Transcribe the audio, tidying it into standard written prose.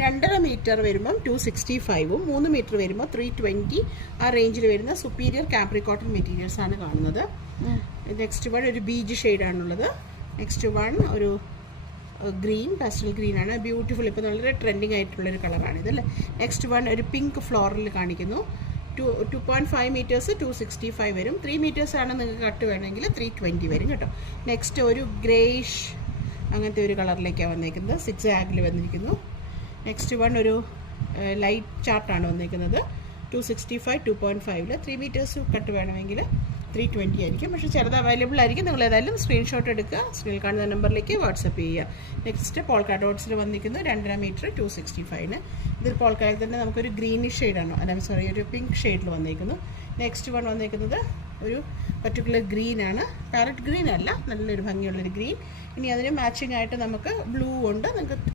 2.5 metre വരുമ്പം 265ഉം 3 metre വരുമ്പോൾ 320 ആ റേഞ്ചിൽ വരുന്ന സുപ്പീരിയർ കാപ്രി കോട്ടൺ മെറ്റീരിയൽസ് ആണ് കാണുന്നത്. നെക്സ്റ്റ് വൺ ഒരു ബീജ് ഷെയ്ഡാണുള്ളത്. നെക്സ്റ്റ് വൺ ഒരു ഗ്രീൻ, പാസ്റ്റൽ ഗ്രീൻ ആണ്, ബ്യൂട്ടിഫുൾ, ഇപ്പോൾ വളരെ ട്രെൻഡിങ് ആയിട്ടുള്ളൊരു കളറാണിത് അല്ലേ. നെക്സ്റ്റ് വൺ ഒരു പിങ്ക് ഫ്ലോറിൽ കാണിക്കുന്നു. 2.5 മീറ്റേഴ്സ് 265 വരും. 3 മീറ്റേഴ്സ് ആണ് നിങ്ങൾക്ക് കട്ട് വേണമെങ്കിൽ 320 വരും കേട്ടോ. നെക്സ്റ്റ് ഒരു ഗ്രേഷ് അങ്ങനത്തെ ഒരു കളറിലേക്കാണ് വന്നിരിക്കുന്നത്, 6 ആഗിൽ വന്നിരിക്കുന്നു. നെക്സ്റ്റ് വൺ ഒരു ലൈറ്റ് ചാർട്ടാണ് വന്നിരിക്കുന്നത്. 265 2.5 3 മീറ്റേഴ്സ് കട്ട് വേണമെങ്കിൽ 320 ആയിരിക്കും. പക്ഷേ ചെറുത് അവൈലബിൾ ആയിരിക്കും. നിങ്ങൾ ഏതായാലും സ്ക്രീൻഷോട്ട് എടുക്കുക, സ്ക്രീനിൽ കാണുന്ന നമ്പറിലേക്ക് വാട്സപ്പ് ചെയ്യുക. നെക്സ്റ്റ് പോൾക്കാ ഡോട്ട്സിൽ വന്നിരിക്കുന്നു 2.5 മീറ്റർ 265. ഇതിൽ പോൾക്കായിൽ തന്നെ നമുക്കൊരു ഗ്രീനിഷ് ഷെയ്ഡാണോ, സോറി, ഒരു പിങ്ക് ഷെയ്ഡിൽ വന്നിരിക്കുന്നു. നെക്സ്റ്റ് വൺ വന്നിരിക്കുന്നത് ഒരു പർട്ടിക്കുലർ ഗ്രീൻ ആണ്, പാരറ്റ് ഗ്രീൻ അല്ല, നല്ലൊരു ഭംഗിയുള്ളൊരു ഗ്രീൻ. ഇനി അതിന് മാച്ചിങ് ആയിട്ട് നമുക്ക് ബ്ലൂ ഉണ്ട്. നിങ്ങൾക്ക്